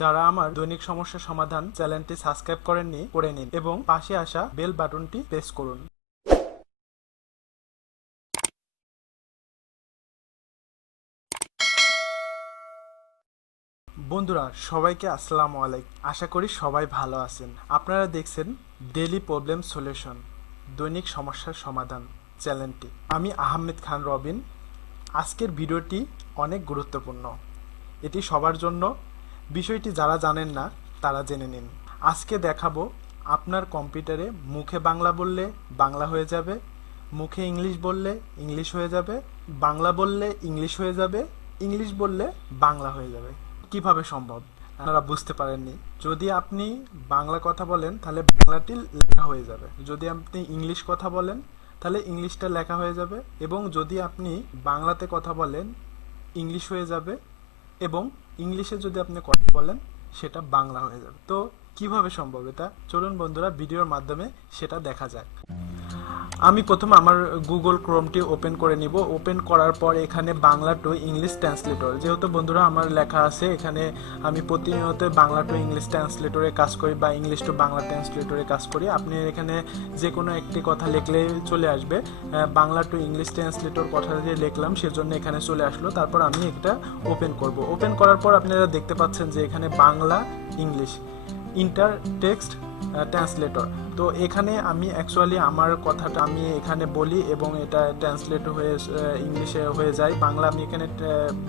যারা আমার দৈনিক সমস্যা সমাধান চ্যানেলটি সাবস্ক্রাইব করেননি করে নিন এবং পাশে আসা বেল বাটনটি প্রেস করুন। বন্ধুরা সবাইকে আসসালামু আলাইকুম। আশা করি সবাই ভালো আছেন। আপনারা দেখছেন ডেইলি প্রবলেম সলিউশন, দৈনিক সমস্যার সমাধান চ্যানেলটি। আমি আহমেদ খান রবিন। আজকের ভিডিওটি অনেক গুরুত্বপূর্ণ, এটি সবার জন্য। বিষয়টি যারা জানেন না তারা জেনে নিন। আজকে দেখাবো আপনার কম্পিউটারে মুখে বাংলা বললে বাংলা হয়ে যাবে, মুখে ইংলিশ বললে ইংলিশ হয়ে যাবে, বাংলা বললে ইংলিশ হয়ে যাবে, ইংলিশ বললে বাংলা হয়ে যাবে। কিভাবে সম্ভব আপনারা বুঝতে পারেননি। যদি আপনি বাংলা কথা বলেন তাহলে বাংলাটি লেখা হয়ে যাবে, যদি আপনি ইংলিশ কথা বলেন তাহলে ইংলিশটা লেখা হয়ে যাবে, এবং যদি আপনি বাংলাতে কথা বলেন ইংলিশ হয়ে যাবে, এবং ইংলিশে যদি আপনি কথা বলেন সেটা বাংলা হয়ে যাবে। তো কিভাবে সম্ভব এটা, চলুন বন্ধুরা ভিডিওর মাধ্যমে সেটা দেখা যাক। আমি প্রথমে আমার গুগল ক্রোমটি ওপেন করে নিব। ওপেন করার পর এখানে বাংলা টু ইংলিশ ট্রান্সলেটর, যেহেতু বন্ধুরা আমার লেখা আছে এখানে, আমি প্রতিনিয়ত বাংলা টু ইংলিশ ট্রান্সলেটরে কাজ করি বা ইংলিশ টু বাংলা ট্রান্সলেটরে কাজ করি। আপনি এখানে যে কোনো একটি কথা লিখলে চলে আসবে। বাংলা টু ইংলিশ ট্রান্সলেটর কথা যে লিখলাম সেজন্য এখানে চলে আসলো। তারপর আমি এটা ওপেন করব। ওপেন করার পর আপনারা দেখতে পাচ্ছেন যে এখানে Bangla English inter text translator. তো এখানে আমি অ্যাকচুয়ালি আমার কথাটা আমি এখানে বলি এবং এটা ট্রান্সলেট হয়ে ইংলিশে হয়ে যায়। বাংলা আমি এখানে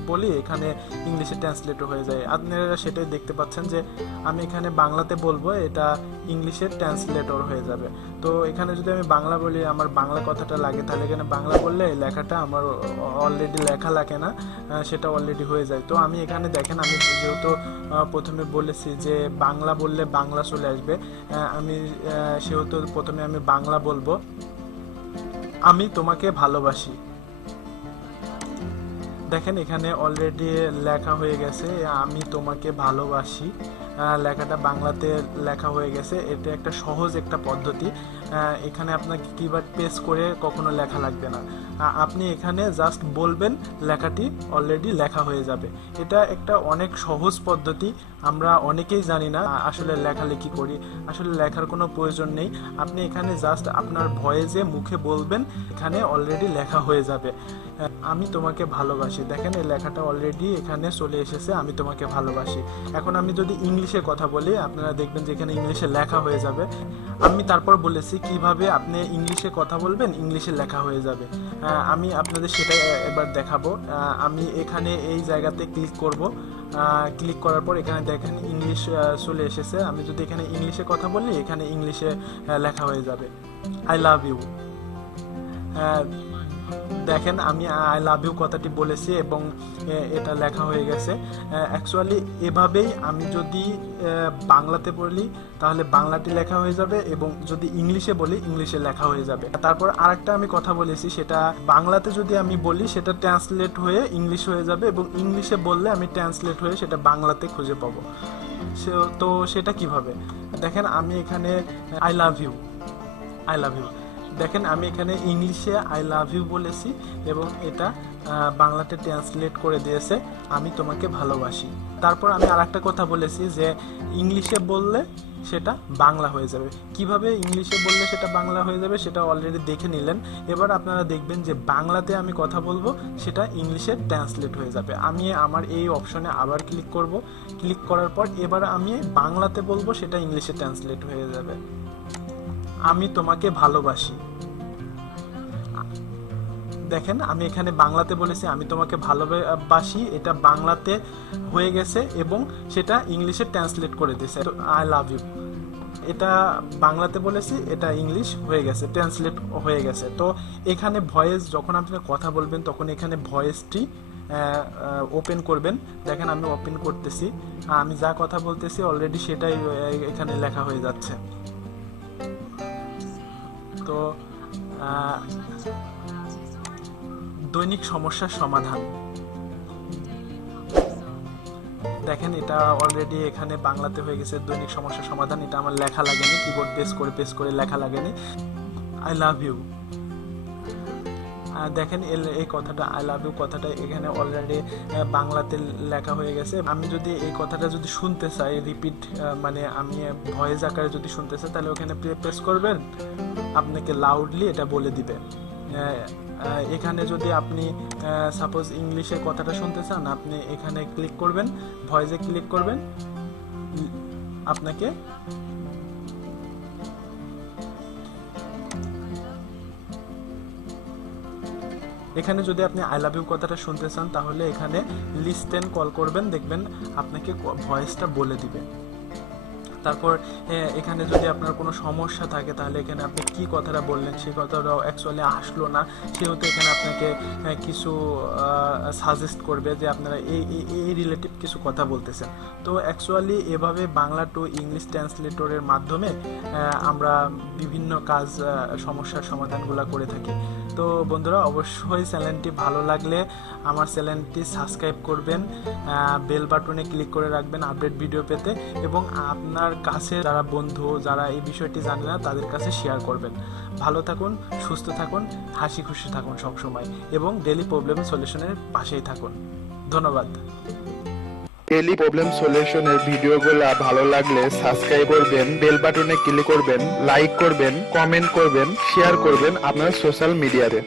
বলি, এখানে ইংলিশে ট্রান্সলেট হয়ে যায়। আপনারা সেটাই দেখতে পাচ্ছেন যে আমি এখানে বাংলাতে বলবো, এটা ইংলিশে ট্রান্সলেটর হয়ে যাবে। তো এখানে যদি আমি বাংলা বলি, আমার বাংলা কথাটা লাগে, তাহলে এখানে বাংলা বললে লেখাটা আমার অলরেডি লেখা লাগে না, সেটা অলরেডি হয়ে যায়। তো আমি এখানে দেখেন, আমি যেহেতু প্রথমে বলেছি যে বাংলা বললে বাংলা চলে আসবে, আমি সেহেতু প্রথমে আমি বাংলা বলবো, আমি তোমাকে ভালোবাসি। দেখেন এখানে অলরেডি লেখা হয়ে গেছে আমি তোমাকে ভালোবাসি, লেখাটা বাংলাতে লেখা হয়ে গেছে। এটা একটা সহজ একটা পদ্ধতি। এখানে আপনাকে কিবোর্ড প্রেস করে কখনো লেখা লাগবে না, আপনি এখানে জাস্ট বলবেন, লেখাটি অলরেডি লেখা হয়ে যাবে। এটা একটা অনেক সহজ পদ্ধতি। আমরা অনেকেই জানি না আসলে লেখালেখি করি, আসলে লেখার কোনো প্রয়োজন নেই। আপনি এখানে জাস্ট আপনার ভয়েসে মুখে বলবেন, এখানে অলরেডি লেখা হয়ে যাবে আমি তোমাকে ভালোবাসি। দেখেন এই লেখাটা অলরেডি এখানে চলে এসেছে, আমি তোমাকে ভালোবাসি। এখন আমি যদি ইংলিশে কথা বলি, আপনারা দেখবেন যে এখানে ইংলিশে লেখা হয়ে যাবে। আমি তারপর বলেছি কিভাবে আপনি ইংলিশে কথা বলবেন, ইংলিশে লেখা হয়ে যাবে। আমি আপনাদের সেটাই এবার দেখাবো। আমি এখানে এই জায়গাতে ক্লিক করব। ক্লিক করার পর এখানে দেখেন ইংলিশ চলে এসেছে। আমি যদি এখানে ইংলিশে কথা বলি, এখানে ইংলিশে লেখা হয়ে যাবে আই লাভ ইউ। দেখেন আমি আই লাভ ইউ কথাটি বলেছি এবং এটা লেখা হয়ে গেছে। অ্যাকচুয়ালি এভাবেই আমি যদি বাংলাতে বলি তাহলে বাংলাটি লেখা হয়ে যাবে, এবং যদি ইংলিশে বলি ইংলিশে লেখা হয়ে যাবে। তারপর আরেকটা আমি কথা বলেছি, সেটা বাংলাতে যদি আমি বলি সেটা ট্রান্সলেট হয়ে ইংলিশ হয়ে যাবে, এবং ইংলিশে বললে আমি ট্রান্সলেট হয়ে সেটা বাংলাতে খুঁজে পাবো। তো সেটা কিভাবে, দেখেন আমি এখানে I love you, I love you, দেখেন আমি এখানে ইংলিশে আই লাভ ইউ বলেছি এবং এটা বাংলাতে ট্রান্সলেট করে দিয়েছে আমি তোমাকে ভালোবাসি। তারপর আমি আরেকটা কথা বলেছি যে ইংলিশে বললে সেটা বাংলা হয়ে যাবে। কিভাবে ইংলিশে বললে সেটা বাংলা হয়ে যাবে সেটা অলরেডি দেখে নিলেন। এবার আপনারা দেখবেন যে বাংলাতে আমি কথা বলবো, সেটা ইংলিশে ট্রান্সলেট হয়ে যাবে। আমি আমার এই অপশনে আবার ক্লিক করব। ক্লিক করার পর এবার আমি বাংলাতে বলবো, সেটা ইংলিশে ট্রান্সলেট হয়ে যাবে আমি তোমাকে ভালোবাসি। দেখেন আমি এখানে বাংলাতে বলেছি আমি তোমাকে ভালোবাসি, এটা বাংলাতে হয়ে গেছে এবং সেটা ইংলিশে ট্রান্সলেট করে দিয়েছে আই লাভ ইউ। এটা বাংলাতে বলেছি, এটা ইংলিশ হয়ে গেছে, ট্রান্সলেট হয়ে গেছে। তো এখানে ভয়েস যখন আপনি কথা বলবেন তখন এখানে ভয়েসটি ওপেন করবেন। দেখেন আমি ওপেন করতেছি, আমি যা কথা বলতেছি অলরেডি সেটাই এখানে লেখা হয়ে যাচ্ছে। তো দৈনিক সমস্যার সমাধান, দেখেন এটা অলরেডি এখানে বাংলাতে হয়ে গেছে দৈনিক সমস্যার সমাধান। এটা আমার লেখা লাগেনি, কিবোর্ড প্রেস করে লেখা লাগেনি। আই লাভ ইউ, দেখেন এই কথাটা আই লাভ ইউ কথাটা এখানে অলরেডি বাংলাতে লেখা হয়ে গেছে। আমি যদি এই কথাটা যদি শুনতে চাই রিপিট, মানে আমি ভয়েস আকারে যদি শুনতে চাই, তাহলে ওখানে প্রেস করবেন, আপনাকে লাউডলি এটা বলে দিবে। এখানে যদি আপনি সাপোজ ইংলিশে কথাটা শুনতে চান, আপনি এখানে ক্লিক করবেন, ভয়েসে ক্লিক করবেন, আপনাকে এখানে যদি আপনি আই লাভ ইউ কথাটা শুনতে চান, তাহলে এখানে লিস্টেন কল করবেন, দেখবেন আপনাকে ভয়েসটা বলে দিবে। তারপর এখানে যদি আপনার কোনো সমস্যা থাকে, তাহলে এখানে আপনি কি কথাটা বললেন সেই কথাটাও অ্যাকচুয়ালি আসলো না, সেহেতু এখানে আপনাকে কিছু সাজেস্ট করবে যে আপনারা এই রিলেটিভ কিছু কথা বলতেছেন। তো অ্যাকচুয়ালি এভাবে বাংলা টু ইংলিশ ট্রান্সলেটরের মাধ্যমে আমরা বিভিন্ন কাজ সমস্যার সমাধানগুলো করে থাকি। তো বন্ধুরা, অবশ্যই চ্যানেলটি ভালো লাগলে আমার চ্যানেলটি সাবস্ক্রাইব করবেন, বেল বাটনে ক্লিক করে রাখবেন আপডেট ভিডিও পেতে, এবং আপনার কাছে যারা বন্ধু যারা এই বিষয়টি জানে না তাদের কাছে শেয়ার করবেন। ভালো থাকুন, সুস্থ থাকুন, হাসি খুশি থাকুন সবসময়, এবং ডেইলি প্রবলেম সলিউশনের পাশেই থাকুন। ধন্যবাদ। ডেইলি প্রবলেম সলিউশনের ভিডিওগুলো ভালো লাগলে সাবস্ক্রাইব করবেন, বেল বাটনে ক্লিক করবেন, লাইক করবেন, কমেন্ট করবেন, শেয়ার করবেন আপনার সোশ্যাল মিডিয়াতে।